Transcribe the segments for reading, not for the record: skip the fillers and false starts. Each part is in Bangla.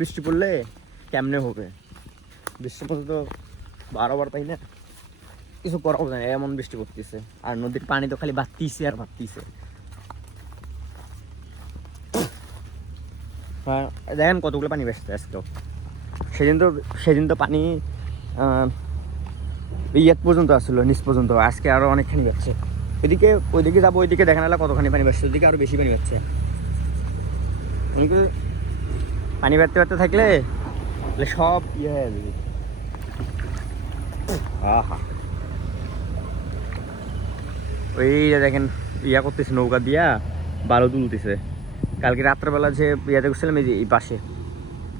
বৃষ্টি পড়লে কেমনে হবে? বৃষ্টি পড়তে তো বারবার, তাই না? কিছু করা হবে না, এমন বৃষ্টি পড়তেছে। আর নদীর পানি তো খালি বাড়তিছে আর বাড়তিছে। দেখেন কতগুলো পানি বেসছে আজকেও। সেদিন তো পানি ইয়াত পর্যন্ত আসলো, নিচ পর্যন্ত। আজকে আরো অনেকখানি যাচ্ছে। ওইদিকে যাবো, ওইদিকে দেখেন এলা কতখানি পানি বাড়ছে, ওইদিকে আরো বেশি পানি বাড়ছে। পানি বাড়তে বাড়তে থাকলে সব ইয়ে হয়ে যাবে। আহা, ওই দেখেন ইয়া করতেছে, নৌকা দিয়া বালু তুলতেছে। কালকে রাত্রেবেলা যে ইয়াতে করছিলাম এই পাশে,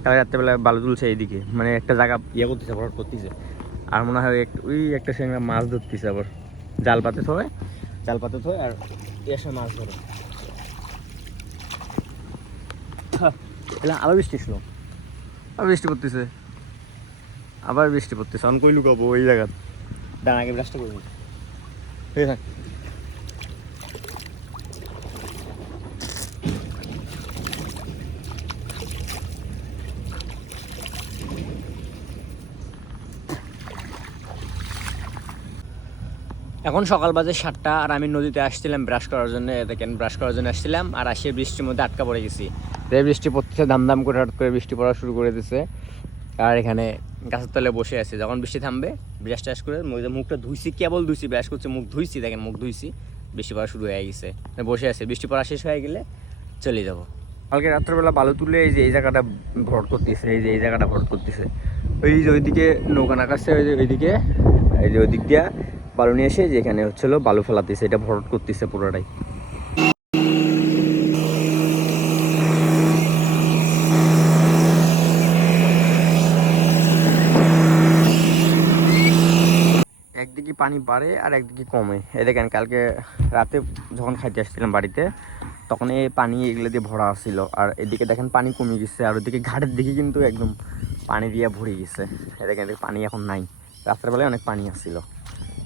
কালকে রাত্রেবেলা বালু তুলছে এইদিকে, মানে একটা জায়গা ইয়ে করতেছে, ভরাট করতেছে। আর মনে হয় ওই একটা সঙ্গে মাছ ধরতেছে, আবার জাল পাতে থয় আর এর সময় মাছ ধরে। আবার বৃষ্টি ছিল, আবার বৃষ্টি পড়তেছে অন কই লুকাবো ওই জায়গা ডানাকে ব্রাশটা করবো। ঠিক আছে, এখন সকাল বাজে 7টা আর আমি নদীতে আসছিলাম ব্রাশ করার জন্য। দেখেন ব্রাশ করার জন্য আসছিলাম আর আসে বৃষ্টির মধ্যে আটকা পড়ে গেছি। বৃষ্টি পড়তেছে, দাম করে হঠাৎ করে বৃষ্টি পড়া শুরু করে দিচ্ছে। আর এখানে গাছের তলে বসে আছে, যখন বৃষ্টি থামবে ব্রাশ টাশ করে মুখটা ধুইছি, কেবল ধুইছি, ব্রাশ করছি, মুখ ধুইছি, দেখেন মুখ ধুইছি, বৃষ্টি পড়া শুরু হয়ে গেছে। বসে আছে, বৃষ্টি পড়া শেষ হয়ে গেলে চলে যাবো। কালকে রাত্রেবেলা বালু তুলে এই জায়গাটা ভরট করতেছে, এই জায়গাটা ভরট করতেছে। ওইদিকে নৌকা নাকাচ্ছে, ওইদিকে ওই দিক দিয়া বালু নিয়ে এসে যেখানে হচ্ছিল বালু ফেলাতেছে, এটা ভরট করতেছে পুরোটাই। একদিকে পানি বাড়ে আর একদিকে কমে। এই দেখেন কালকে রাতে যখন খাইতে আসছিলাম বাড়িতে, তখন এই পানি এগুলো দিয়ে ভরা ছিল। আর এদিকে দেখেন পানি কমে গেছে, আর ওইদিকে ঘাটের দিকে কিন্তু একদম পানি দিয়ে ভরে গেছে। এই দেখেন পানি এখন নাই, রাত্রেবেলায় অনেক পানি আসছিল।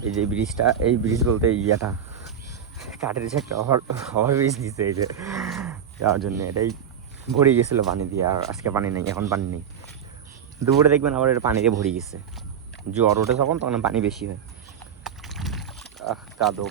এই যে ব্রিজটা, এই ব্রিজ বলতে ইয়াটা কাঠের যে একটা ওভার ব্রিজ দিচ্ছে, এই যে যাওয়ার জন্য, এটাই ভরে গেছিলো পানি দিয়ে। আর আজকে পানি নেই, এখন পানি নেই। দুপুরে দেখবেন আবার এটা পানি দিয়ে ভরে গেছে। জ্বর ওঠে তখন পানি বেশি হয়। কাদো